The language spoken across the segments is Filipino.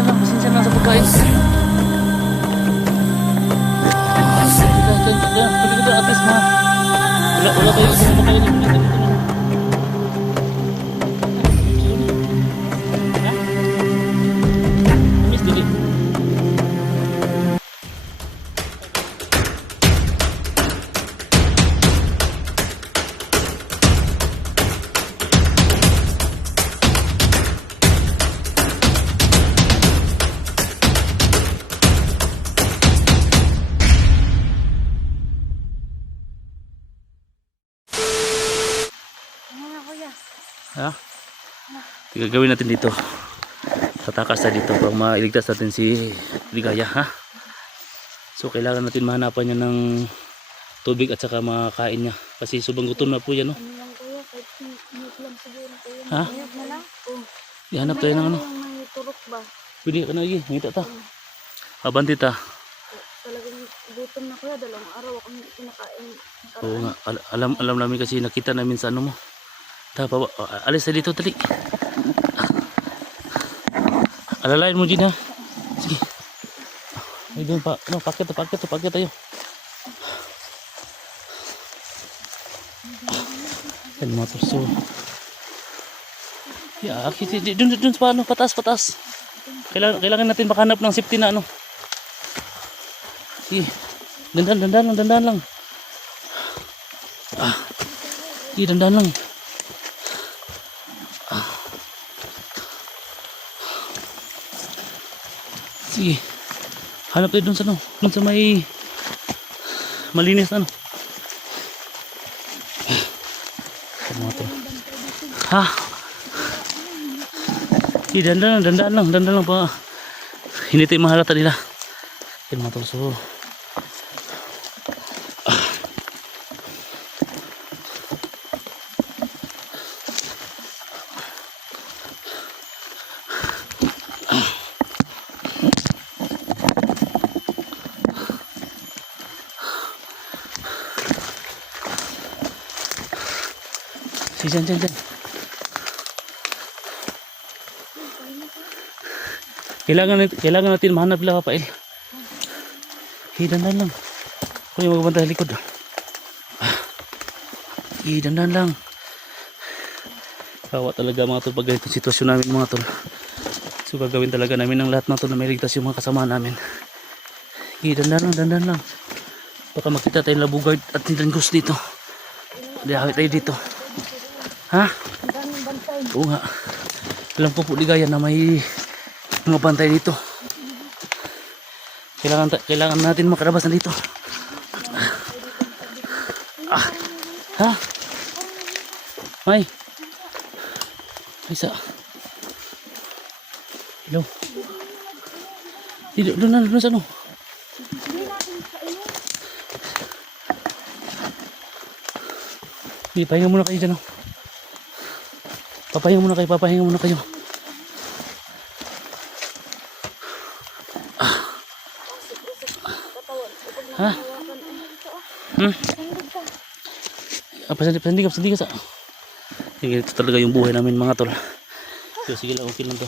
pasensya lang sa pagkain. Pwede ko atis ma. Wala tayo sa pagkain. Miss dili. Ha? Gagawin natin dito. Tatakas tayo dito para mailigtas natin si Ligaya, ha? So kailangan natin mahanapan niya ng tubig at saka makakain niya. Kasi subang gutom na po yan, no? Ha? Ihanap tayo ng ano? Pwede ka na, iya. Ngita ta. Abanti ta. Talagang gutom na kuya. 2 araw akong kinakain. Oo nga. Alam namin kasi nakita namin sa ano mo. Alis na dito, tali. Alalayan mo din, ha. Sige. Ay doon pa. No, pakit tayo. Yan mga turso. Yeah, doon pa, ano, patas. Kailangan natin makahanap ng safety na, ano. Sige. Dandan lang. Sige, dandan lang. Sige. Hanap tayo dun sa ano. Dun sa may malinis na ano. Ha? Sige, dandan lang pa. Hindi tayo mahalata nila. Yan mga tulso. Dyan. Kailangan natin mahanap lang Pail. Dandan lang. Kung yung magbantay likod. Dandan lang. Kawa talaga mga tol pag ganito sitwasyon namin mga tol. So gagawin talaga namin ang lahat mga tol na may ligtas yung mga kasama namin. Dandan lang. Baka makita tayong labugard at tindanggos dito. Dihawit tayo dito. Ha? Oo nga. Alam ko po Ligaya na may mga bantay dito. Kailangan natin makalabas na dito. Ha? May isa. Hello. Doon sa ano? Pahinga muna kayo dyan. Papahinga muna kayo. Ha? Pasandig ka sa. Sige, ito talaga yung buhay namin mga tol. So, sige lang, okay lang to.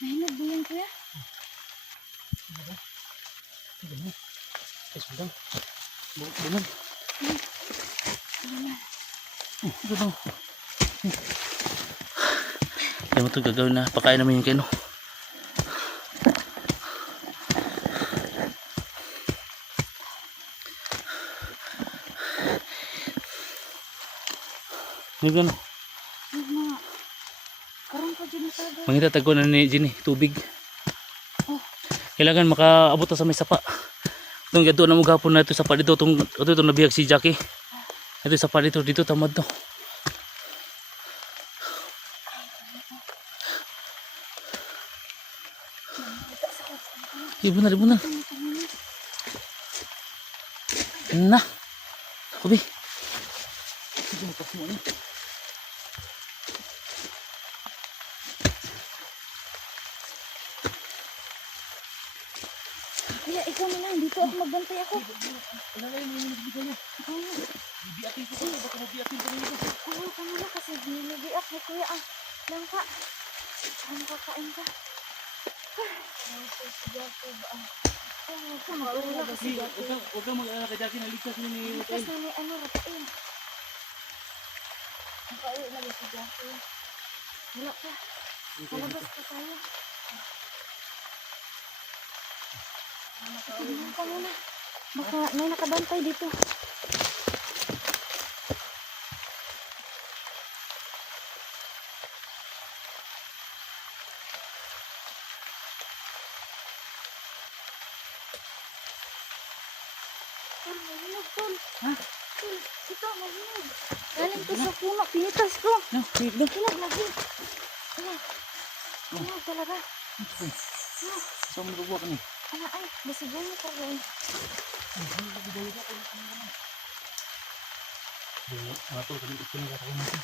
Mahinag buyan kuya. Bulan. Bulan. Kaya mo ito gagawin na pakain namin yung kino. Hindi gano. Karang pa dyan sa agad. Mangita tago na ni Jenny, tubig. Kailangan makaabot sa may sapa. Itong gato na magapon na ito sapa dito. Ito nabihag si Jackie. Ito sapa dito tamad to. Ibu na. Na. Ubi. Kuya, ikaw na lang. Dito ako magbantay ako. Bibiatin ko tayo. Baka mabiatin ko nito. Kuha ka muna kasi binibiak ni kuya ang langka. Ang kakain ka. Ano po si Jackie ba? Ano siya mag-uula ba si Jackie? Huwag kang mag-alala kay Jackie. Naligtas mo ni Ligtas na may ano rapain. Nakauwi na ba si Jackie? Wala pa. Malabas pa tayo. Tignan ka muna. Baka may nakabantay dito. Tol, mahinog, Tol. Ha? Tol, ito, mahinog. Galing to sa puno. Pinitas ko. No, sige. Hinog lagi. Ayan. Hinog talaga. Saan mo nagbubuha ka ni? Ano ay, basigan mo pa rin. Mga tol, kanina ito nagkakaroon natin.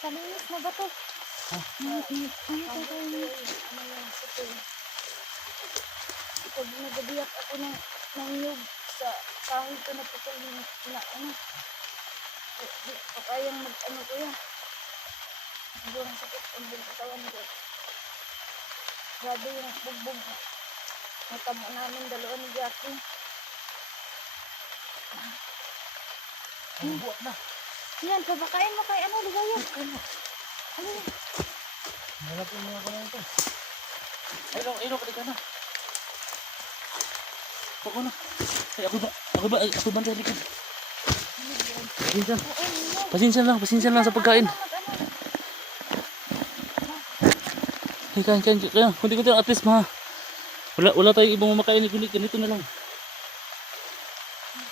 Talinis na ba to? Ano to tayo? Ano yung sipin? Pag nagabiyak ako ng nyug sa kahoy ko na putol na ano. Di pa kayang mag-ano ko yan. Siguro ang sakit ang buong katawan ko. Grabe yung bugbog. Natamo namin dalawa ni Jackie. Buhat na. Yan, pabakain mo kay ano, ligaya. Ano? Ano yan? Malapin mo ako na ito. Ayun, pati ka na. Ako na. Ay, ako ba ang likod? Pasensya lang sa pagkain. Ay, kain. Kundi at least wala tayong ibang makain, kundi ganito na lang.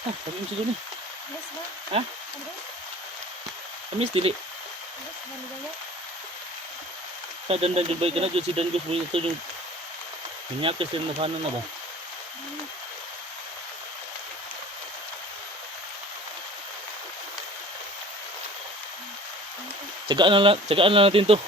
Sabi mo siguro ni. Yes ba? Ha? Ano? Amis, dili. Yes ba, ligaya? Sa dandan yung bay ka na, dyan si Dangos mo ito yung minyakas yung nakano na ba? Tsagaan na natin to.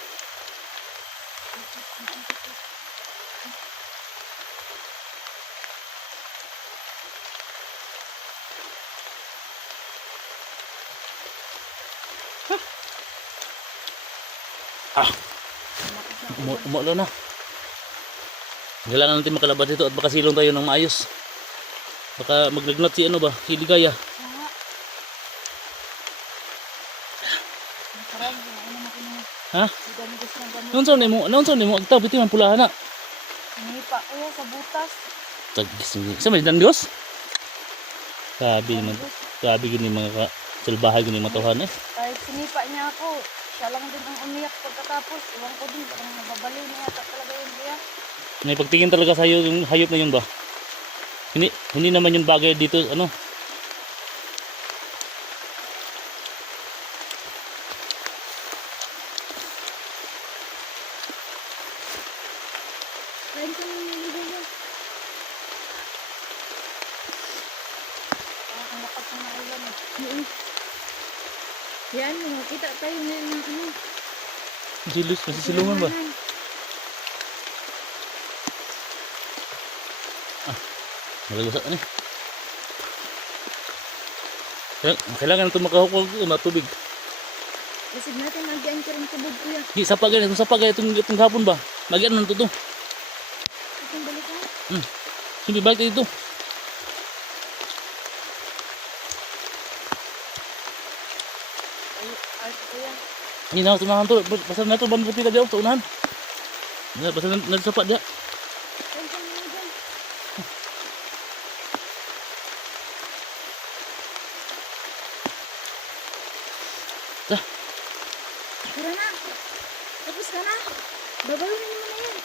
Umuulan na. Kailangan natin makalabas dito at baka silong tayo ng maayos. Baka maglagnat si ano ba, si Ligaya. Aha. Makarang, ano na kini? Ha? Ganigos ng gamot. Noon saan mo agtaw biti man pulahan na. Hinipa ko yan sa butas. Sa may Dangos? Sabi gini mga salbahay gini matuhan eh. Kahit sinipa niya ako, siya lang din ang umiyak pagkatapos. Iwan ko din, parang nababaliw niya ata talaga yun kuya. May pagtingin talaga sa iyo yung hayop na yun ba? Hindi naman yung bagay dito ano. Kain ka na ng ligaya. Ang lakas ng ulan eh. Yan, makita tayo ngayon ng ano. Silos, masisilungan ba? Malagusak ni. Kailangan ito makahukog matubig. Isig natin, nagyan ka rin kubog kuya. Di sapagay itong hapon ba? Magyan na ito. Itong balikan. Sige, balik tayo dito. Ay, kuya. Hindi na, tumahan to. Basta na ito, banbuti ka dyan sa unahan. Basta na sapat dyan. Kain ka na dyan. Ta. Tira na. Tapos ka na. Babawin mo na yan.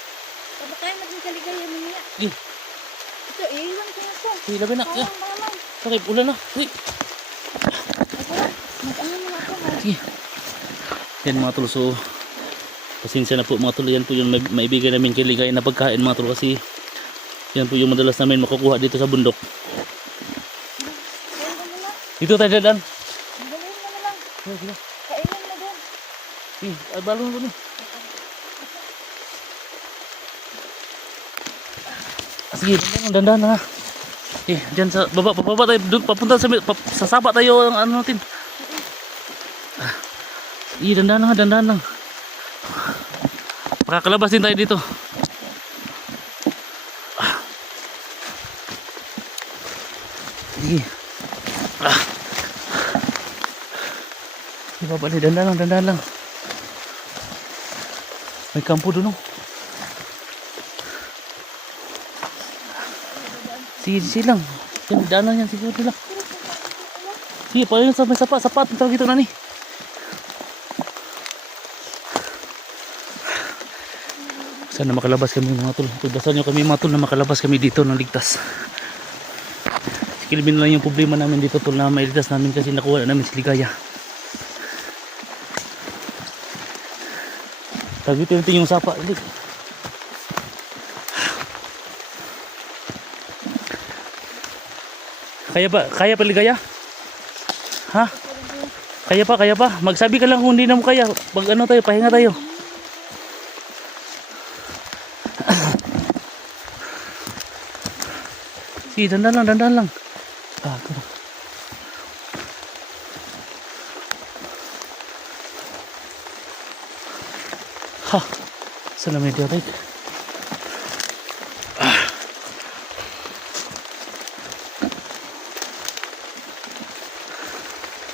Pabakain natin kaligaya mo niya. Sige, Ito, iiwan ko na ito. sige, labi na. Sayang naman. Sakit, ulan na. Uy. Kuya, mag-ano mo na ito. Sige. Yan mga tol, so pasensya na po mga tol, yan po yung maibigay namin kay Ligaya na pagkain mga tol, kasi yan po yung madalas namin makukuha dito sa bundok. Kain ka na lang. Dito tayo dadan. Magaling mo na lang. Kainin mo doon. Ay, balon ko ni. Sige, dandan na. Diyan sa baba, pababa tayo, doon, papunta sa, sa sapa tayo, ang ano natin. Dandan lang. Makakalabas din tayo dito. Sige. Baba tayo, dandan lang. May kampo doon, no? Sige lang. Yan, daanan yan, siguro lang. Sige, pa yun sa may sapat, tawag ito na ni. Sana makalabas kami mga tol. Tudasan nyo kami mga tol na makalabas kami dito ng ligtas. Sikilbin lang yung problema namin dito tol na mailigtas namin kasi nakuha na namin si Ligaya. Tagit-tagit yung sapa. Kaya pa Ligaya? Ha? Kaya pa. Magsabi ka lang kung hindi na mo kaya. Pag ano tayo, pahinga tayo. Sige, dandan lang. Ako. Ha. Sana may diorite.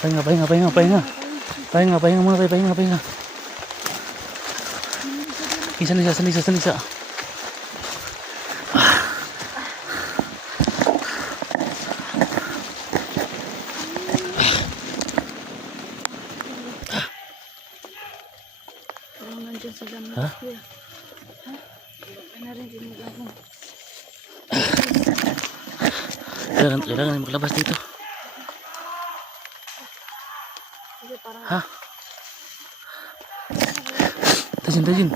Pahinga muna tayo, pahinga. Sanisa. Parang nandiyan sa dami. Ha? Ha? Ano rin din mag-abong. Kailangan maglabas dito. Kasi parang Ha? Tajin.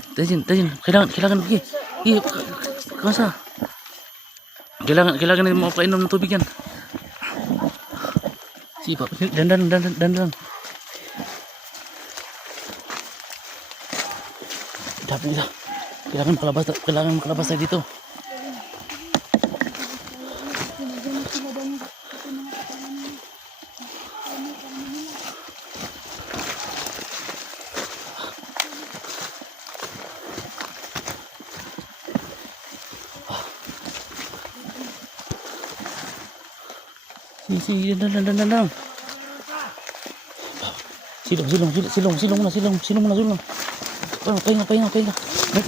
Kailangan bigay. Kasa. Kailangan na mapainom ng tubig yan. Sige pa. Dandan. Dapat nila. Kailangan makalabas tayo dito. Sige, dandan. Silong muna. Oh, pahinga.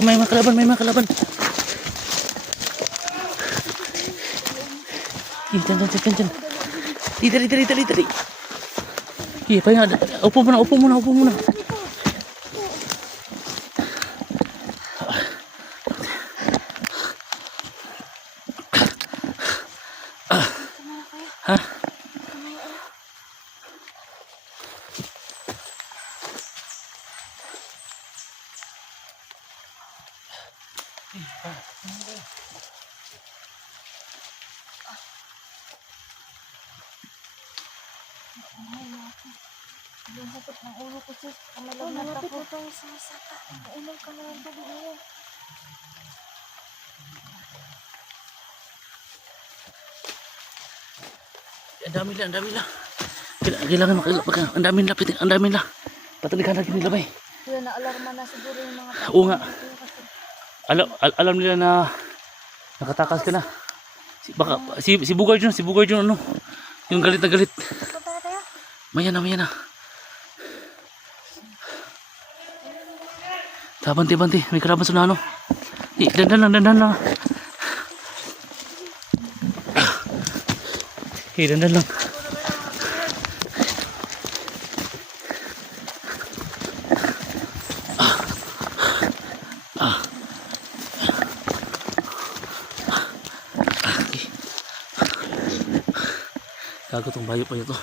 May mga kalaban. Dyan. Dito. Iya, pahinga. Upo muna. Ha? yung hukot ng ulo ko sis. Malapit na tayo sa saka. Ulam ka na ng tubig ngayon. Ang dami lang. Kailangan ang dami lang. Patalikan lagi nila bay. Kaya na-alarma na siguro yung mga tao. Oo nga. Alam nila na nakatakas ka na. Si Bugard yun ano. Yung galit na galit. Punta na tayo. Maya na. Banti. May karaban sa nano. Dandan lang. Dandan lang. Gago tong bayo pa ito.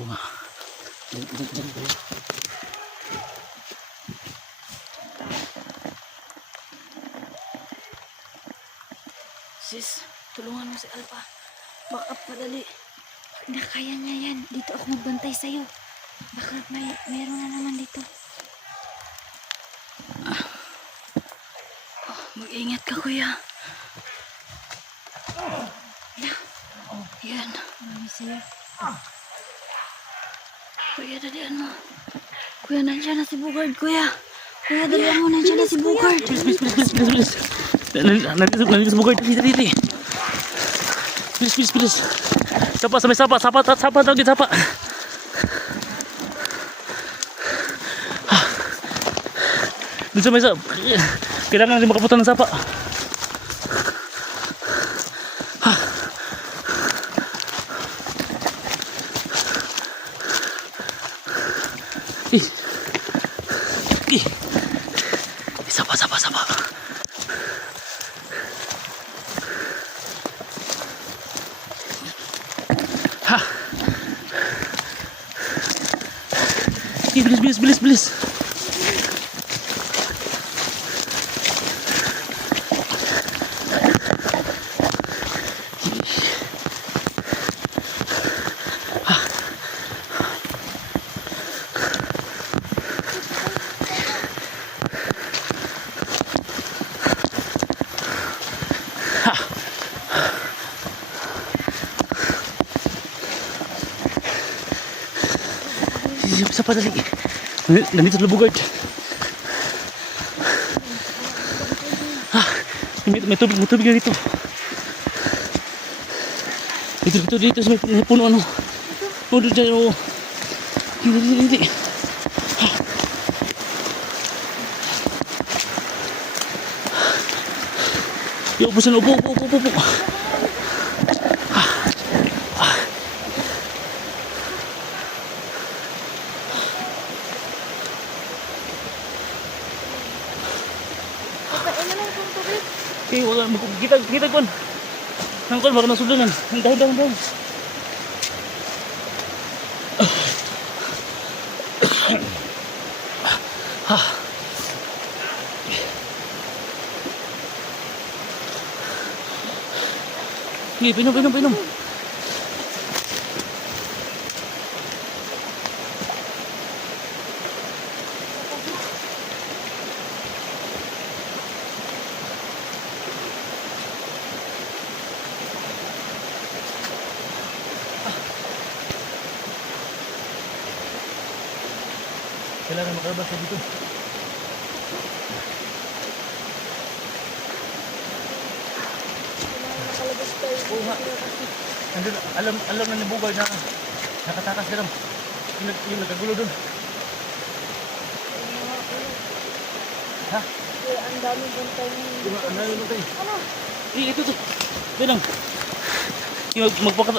Oo nga. Diyan bayo. Sis, tulungan mo si Alpha. Baka padali. Na kaya niya yan. Dito ako magbantay sa'yo. Baka meron na naman dito. Ingat ka, kuya. Yan. Kuya, dalian mo. Kuya, nandiyan na si Bugard, kuya. Kuya, dalian mo, nandiyan na si Bugard. Bilis. Nandito sa bugard. Dito. Bilis. Sapa, sampai sapa. Dito sa may sapa. Kailangan natin makaputan ng sapa. Sapa. Bilis. Isa pa dali. Nandito sa bugard. May tubig na dito. Dito sa may puno ano. Puno dyan o. Hindi. Upo. Wala kita kon. Nangkon baka nasudangan. Dahan. Pinom. Kailangan makalabas na dito. Nakalabas tayo. Oo nga. Nandun, alam na ni Bugard na nakatakas ka lang. Yung nagkagulo dun. Ha? Kaya ang daming bantay niyo. Ang dami bantay. Ano? Ito. Ito lang.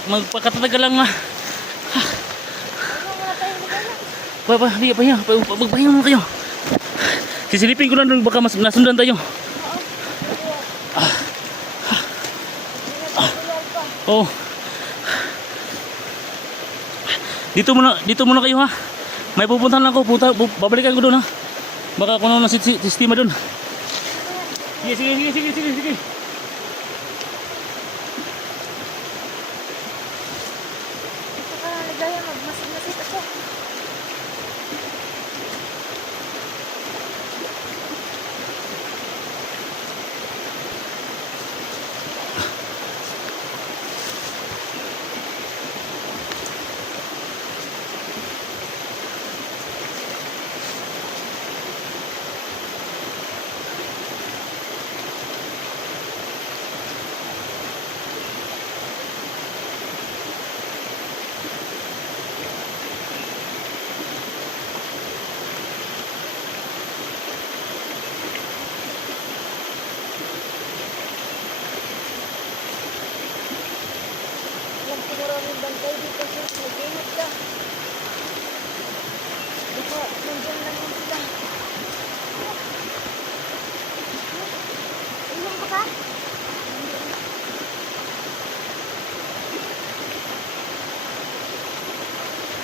Magpakatatagal lang nga. Ano nga tayo magana? Magpahinga muna kayo. Sisilipin ko lang doon, baka mas nasundan tayo. Oh. Dito muna kayo ha. May pupuntahan lang ako, babalikan ko doon ha. Baka kung ano na sistema doon. Sige. Ito ka na ligaya, magmasid ako. Maraming bantay dito siya. Mag-ingat ka. Baka nandiyan lang yung sila. Ilang ka ba?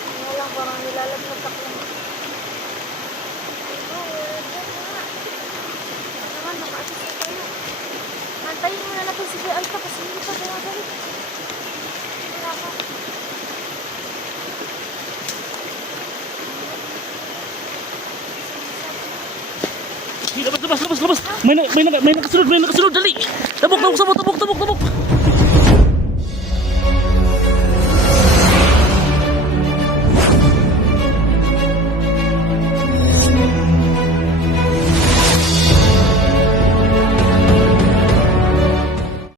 Ano lang, parang nilalagnatak lang. Naman, naka-assist na tayo. Antayin mo na natin si Kuya Alta kasi hindi pa bumabalik. Wala ka. Labas, labas, labas, labas. May nakasunod, dali. Tabok, tabok, tabok, tabok, tabok, tabok.